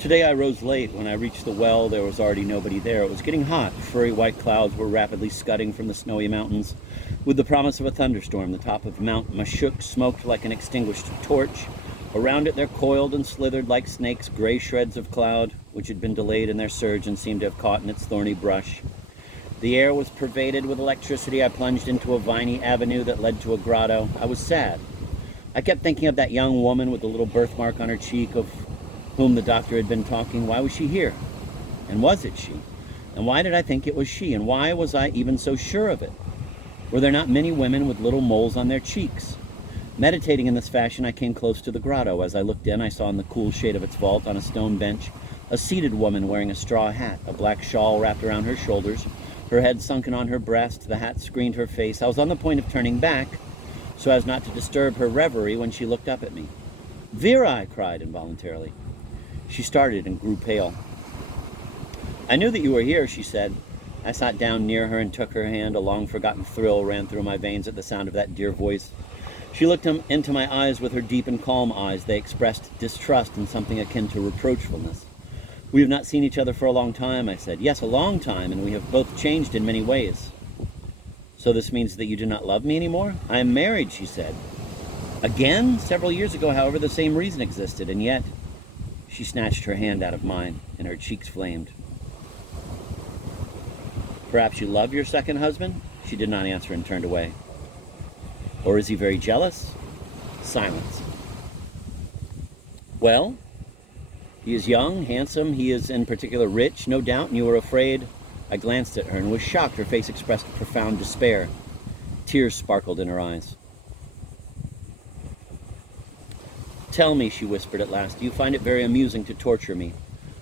Today I rose late. When I reached the well, there was already nobody there. It was getting hot. Furry white clouds were rapidly scudding from the snowy mountains. With the promise of a thunderstorm, the top of Mount Mashuk smoked like an extinguished torch. Around it there coiled and slithered like snakes gray shreds of cloud, which had been delayed in their surge and seemed to have caught in its thorny brush. The air was pervaded with electricity. I plunged into a viney avenue that led to a grotto. I was sad. I kept thinking of that young woman with the little birthmark on her cheek, of whom the doctor had been talking. Why was she here? And was it she? And why did I think it was she? And why was I even so sure of it? Were there not many women with little moles on their cheeks? Meditating in this fashion, I came close to the grotto. As I looked in, I saw in the cool shade of its vault, on a stone bench, a seated woman wearing a straw hat, a black shawl wrapped around her shoulders, her head sunken on her breast. The hat screened her face. I was on the point of turning back, so as not to disturb her reverie, when she looked up at me. "Vera!" I cried involuntarily. She started and grew pale. "I knew that you were here," she said. I sat down near her and took her hand. A long-forgotten thrill ran through my veins at the sound of that dear voice. She looked into my eyes with her deep and calm eyes. They expressed distrust and something akin to reproachfulness. "We have not seen each other for a long time," I said. "Yes, a long time, and we have both changed in many ways." "So this means that you do not love me anymore?" "I am married," she said. "Again?" "Several years ago, however, the same reason existed, and yet—" She snatched her hand out of mine, and her cheeks flamed. "Perhaps you love your second husband?" She did not answer and turned away. "Or is he very jealous?" Silence. "Well? He is young, handsome. He is in particular rich, no doubt, and you are afraid—" I glanced at her and was shocked. Her face expressed profound despair. Tears sparkled in her eyes. "Tell me," she whispered at last, "do you find it very amusing to torture me?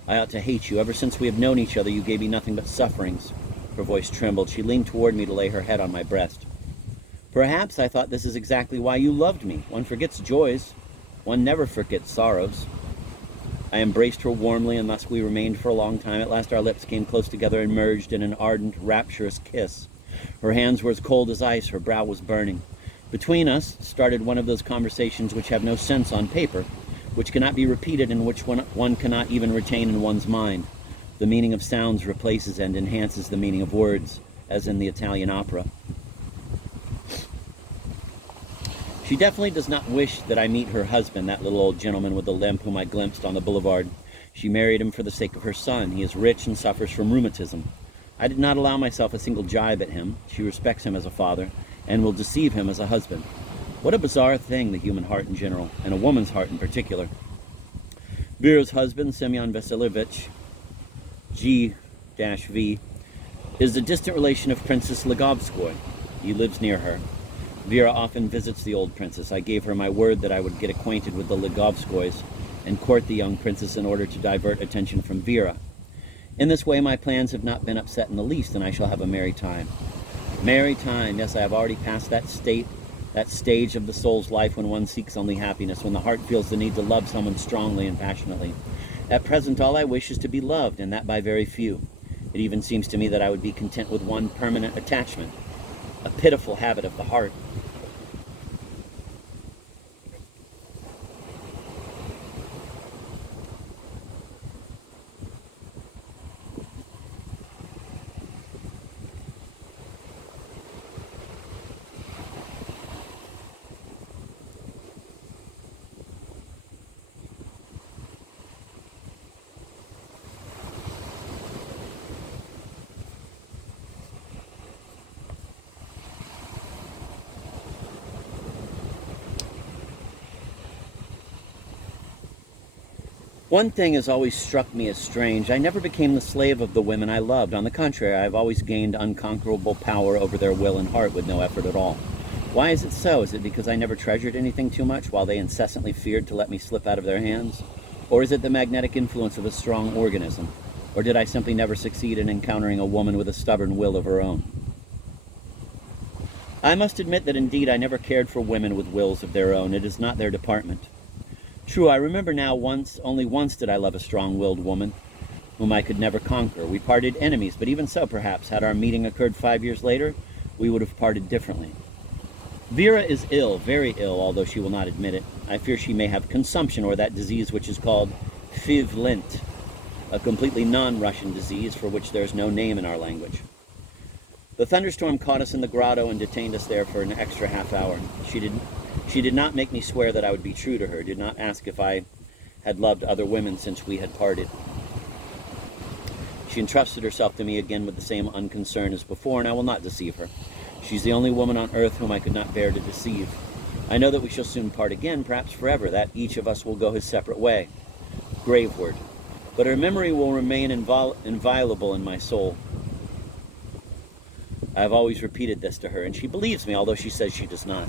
I ought to hate you. Ever since we have known each other, you gave me nothing but sufferings." Her voice trembled. She leaned toward me to lay her head on my breast. "Perhaps I thought this is exactly why you loved me. One forgets joys. One never forgets sorrows." I embraced her warmly, and thus we remained for a long time. At last our lips came close together and merged in an ardent, rapturous kiss. Her hands were as cold as ice. Her brow was burning. Between us started one of those conversations which have no sense on paper, which cannot be repeated, and which one cannot even retain in one's mind. The meaning of sounds replaces and enhances the meaning of words, as in the Italian opera. She definitely does not wish that I meet her husband, that little old gentleman with the limp whom I glimpsed on the boulevard. She married him for the sake of her son. He is rich and suffers from rheumatism. I did not allow myself a single jibe at him. She respects him as a father, and will deceive him as a husband. What a bizarre thing, the human heart in general, and a woman's heart in particular. Vera's husband, Semyon Vasilievich, G-V, is a distant relation of Princess Ligovskoy. He lives near her. Vera often visits the old princess. I gave her my word that I would get acquainted with the Ligovskoys and court the young princess in order to divert attention from Vera. In this way, my plans have not been upset in the least, and I shall have a merry time. Merry time, yes, I have already passed that stage of the soul's life when one seeks only happiness, when the heart feels the need to love someone strongly and passionately. At present, all I wish is to be loved, and that by very few. It even seems to me that I would be content with one permanent attachment, a pitiful habit of the heart. One thing has always struck me as strange. I never became the slave of the women I loved. On the contrary, I have always gained unconquerable power over their will and heart with no effort at all. Why is it so? Is it because I never treasured anything too much, while they incessantly feared to let me slip out of their hands? Or is it the magnetic influence of a strong organism? Or did I simply never succeed in encountering a woman with a stubborn will of her own? I must admit that indeed I never cared for women with wills of their own. It is not their department. True, I remember now only once did I love a strong-willed woman, whom I could never conquer. We parted enemies, but even so, perhaps, had our meeting occurred 5 years later, we would have parted differently. Vera is ill, very ill, although she will not admit it. I fear she may have consumption, or that disease which is called Fivlint, a completely non-Russian disease for which there is no name in our language. The thunderstorm caught us in the grotto and detained us there for an extra half hour. She did not make me swear that I would be true to her, did not ask if I had loved other women since we had parted. She entrusted herself to me again with the same unconcern as before, and I will not deceive her. She's the only woman on earth whom I could not bear to deceive. I know that we shall soon part again, perhaps forever, that each of us will go his separate way. Graveward. But her memory will remain inviolable in my soul. I have always repeated this to her, and she believes me, although she says she does not.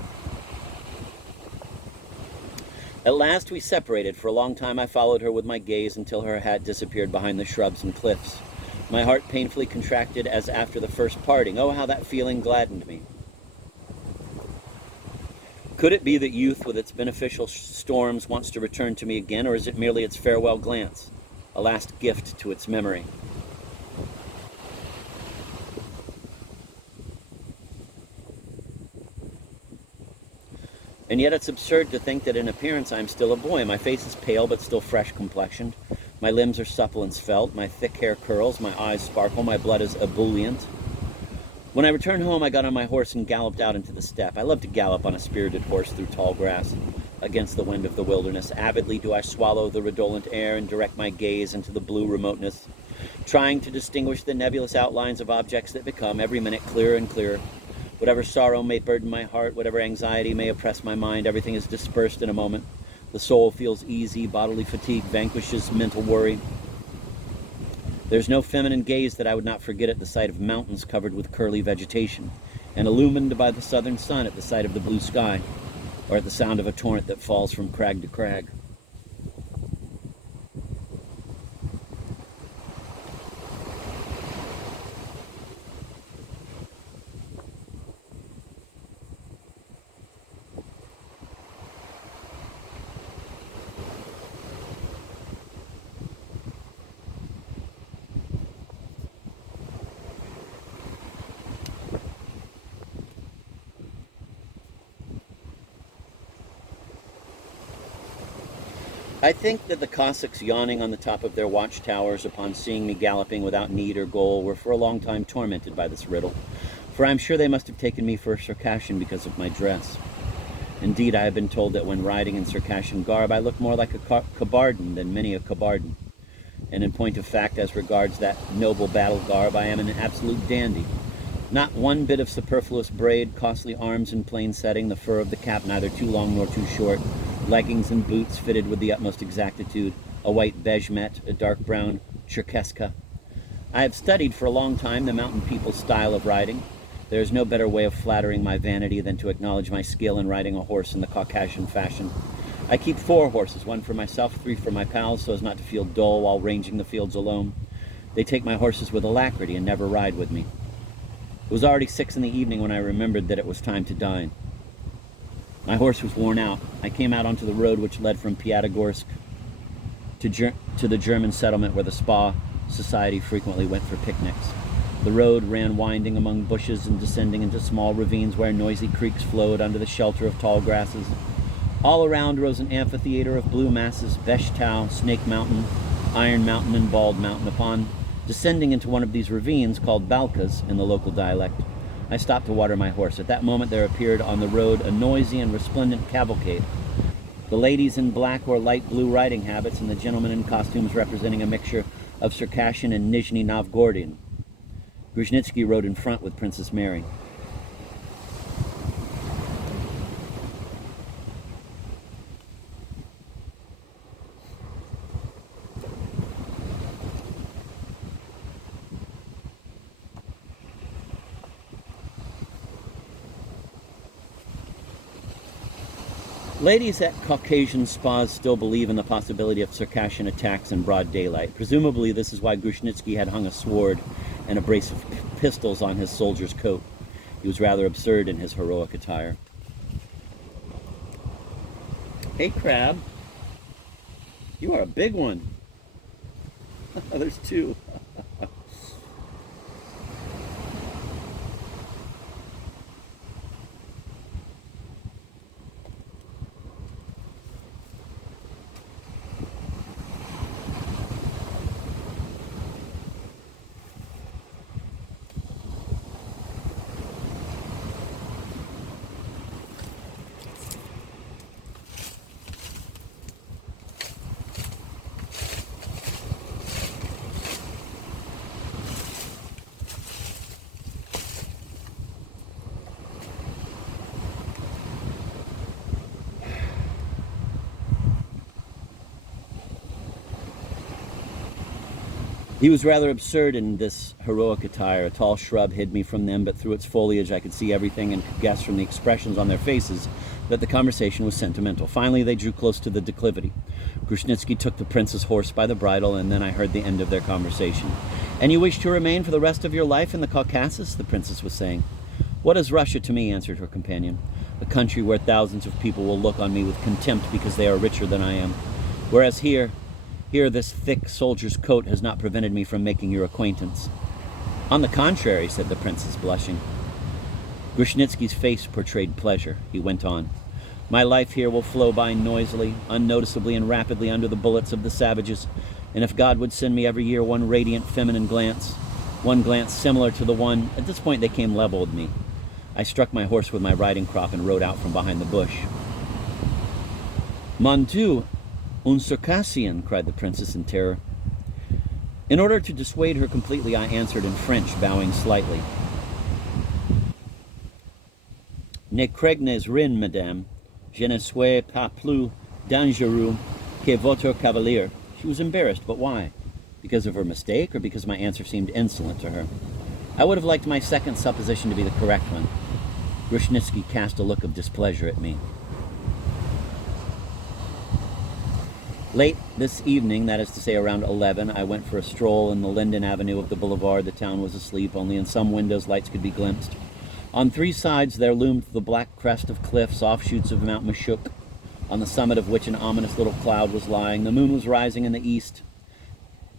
At last we separated. For a long time I followed her with my gaze until her hat disappeared behind the shrubs and cliffs. My heart painfully contracted as after the first parting. Oh, how that feeling gladdened me. Could it be that youth with its beneficial storms wants to return to me again, or is it merely its farewell glance, a last gift to its memory? And yet it's absurd to think that in appearance I am still a boy. My face is pale but still fresh complexioned. My limbs are supple and svelte. My thick hair curls. My eyes sparkle. My blood is ebullient. When I returned home, I got on my horse and galloped out into the steppe. I love to gallop on a spirited horse through tall grass, against the wind of the wilderness. Avidly do I swallow the redolent air and direct my gaze into the blue remoteness, trying to distinguish the nebulous outlines of objects that become every minute clearer and clearer. Whatever sorrow may burden my heart, whatever anxiety may oppress my mind, everything is dispersed in a moment. The soul feels easy, bodily fatigue vanquishes mental worry. There's no feminine gaze that I would not forget at the sight of mountains covered with curly vegetation, and illumined by the southern sun at the sight of the blue sky, or at the sound of a torrent that falls from crag to crag. I think that the Cossacks yawning on the top of their watchtowers upon seeing me galloping without need or goal were for a long time tormented by this riddle, for I am sure they must have taken me for a Circassian because of my dress. Indeed, I have been told that when riding in Circassian garb I look more like a Kabardan than many a Kabardan, and in point of fact, as regards that noble battle garb, I am an absolute dandy. Not one bit of superfluous braid, costly arms in plain setting, the fur of the cap neither too long nor too short, leggings and boots fitted with the utmost exactitude, a white bejmet, a dark brown cherkeska. I have studied for a long time the mountain people's style of riding. There is no better way of flattering my vanity than to acknowledge my skill in riding a horse in the Caucasian fashion. I keep 4 horses, 1 for myself, 3 for my pals, so as not to feel dull while ranging the fields alone. They take my horses with alacrity and never ride with me. It was already 6 in the evening when I remembered that it was time to dine. My horse was worn out. I came out onto the road which led from Piatigorsk to the German settlement where the Spa Society frequently went for picnics. The road ran winding among bushes and descending into small ravines where noisy creeks flowed under the shelter of tall grasses. All around rose an amphitheater of blue masses, Beshtau, Snake Mountain, Iron Mountain, and Bald Mountain. Upon descending into one of these ravines, called Balkas in the local dialect, I stopped to water my horse. At that moment there appeared on the road a noisy and resplendent cavalcade. The ladies in black or light blue riding habits, and the gentlemen in costumes representing a mixture of Circassian and Nizhny Novgorodian. Grushnitsky rode in front with Princess Mary. Ladies at Caucasian spas still believe in the possibility of Circassian attacks in broad daylight. Presumably this is why Grushnitsky had hung a sword and a brace of pistols on his soldier's coat. He was rather absurd in his heroic attire. Hey, Crab. You are a big one. There's 2. He was rather absurd in this heroic attire. A tall shrub hid me from them, but through its foliage I could see everything and could guess from the expressions on their faces that the conversation was sentimental. Finally, they drew close to the declivity. Grushnitsky took the prince's horse by the bridle, and then I heard the end of their conversation. "And you wish to remain for the rest of your life in the Caucasus?" the princess was saying. "What is Russia to me?" answered her companion. "A country where thousands of people will look on me with contempt because they are richer than I am. Whereas here this thick soldier's coat has not prevented me from making your acquaintance." "On the contrary," said the princess, blushing. Grushnitsky's face portrayed pleasure. He went on. "My life here will flow by noisily, unnoticeably, and rapidly under the bullets of the savages, and if God would send me every year one radiant feminine glance, one glance similar to the one—" At this point they came level with me. I struck my horse with my riding crop and rode out from behind the bush. "Mon Dieu, un Circassien!" cried the princess in terror. In order to dissuade her completely, I answered in French, bowing slightly. "Ne craignez rien, madame. Je ne suis pas plus dangereux que votre cavalier." She was embarrassed, but why? Because of her mistake, or because my answer seemed insolent to her? I would have liked my second supposition to be the correct one. Grushnitsky cast a look of displeasure at me. Late this evening, that is to say around 11, I went for a stroll in the Linden Avenue of the boulevard. The town was asleep. Only in some windows lights could be glimpsed. On three sides there loomed the black crest of cliffs, offshoots of Mount Mashuk, on the summit of which an ominous little cloud was lying. The moon was rising in the east.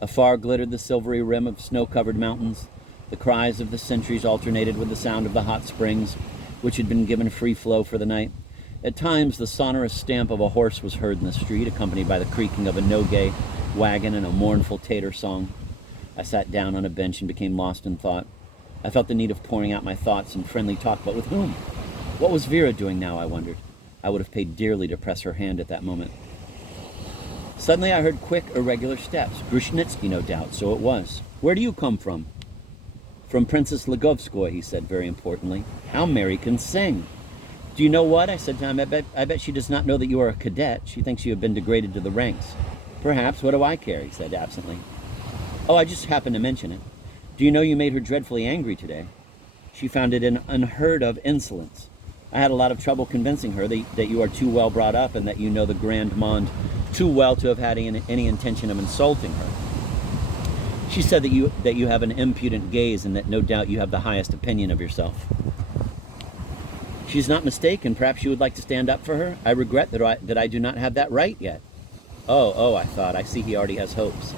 Afar glittered the silvery rim of snow-covered mountains. The cries of the sentries alternated with the sound of the hot springs, which had been given free flow for the night. At times, the sonorous stamp of a horse was heard in the street, accompanied by the creaking of a Nogay wagon and a mournful tater song. I sat down on a bench and became lost in thought. I felt the need of pouring out my thoughts in friendly talk, but with whom? What was Vera doing now, I wondered. I would have paid dearly to press her hand at that moment. Suddenly I heard quick, irregular steps. Grushnitsky, no doubt, so it was. "Where do you come from?" "From Princess Ligovskoy," he said very importantly. "How Mary can sing!" "Do you know what?" I said to him. I bet she does not know that you are a cadet. She thinks you have been degraded to the ranks." "Perhaps. What do I care?" he said absently. "Oh, I just happened to mention it. Do you know you made her dreadfully angry today? She found it an unheard-of insolence. I had a lot of trouble convincing her that you are too well brought up and that you know the Grand Monde too well to have had any intention of insulting her. She said that you have an impudent gaze and that no doubt you have the highest opinion of yourself." "She's not mistaken. Perhaps you would like to stand up for her? I regret that I do not have that right yet." Oh, I thought. I see he already has hopes.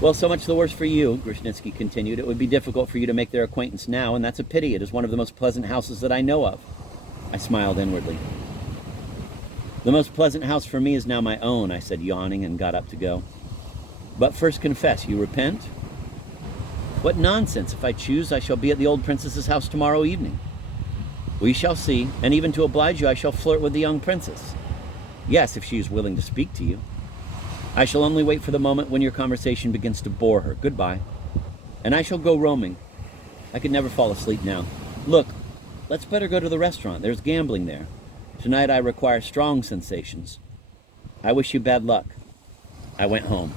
"Well, so much the worse for you," Grushnitsky continued. "It would be difficult for you to make their acquaintance now, and that's a pity. It is one of the most pleasant houses that I know of." I smiled inwardly. "The most pleasant house for me is now my own," I said, yawning, and got up to go. "But first confess, you repent?" "What nonsense! If I choose, I shall be at the old princess's house tomorrow evening." "We shall see, and even to oblige you, I shall flirt with the young princess." "Yes, if she is willing to speak to you." "I shall only wait for the moment when your conversation begins to bore her. Goodbye." "And I shall go roaming." I could never fall asleep now. "Look, let's better go to the restaurant. There's gambling there. Tonight I require strong sensations." "I wish you bad luck." I went home.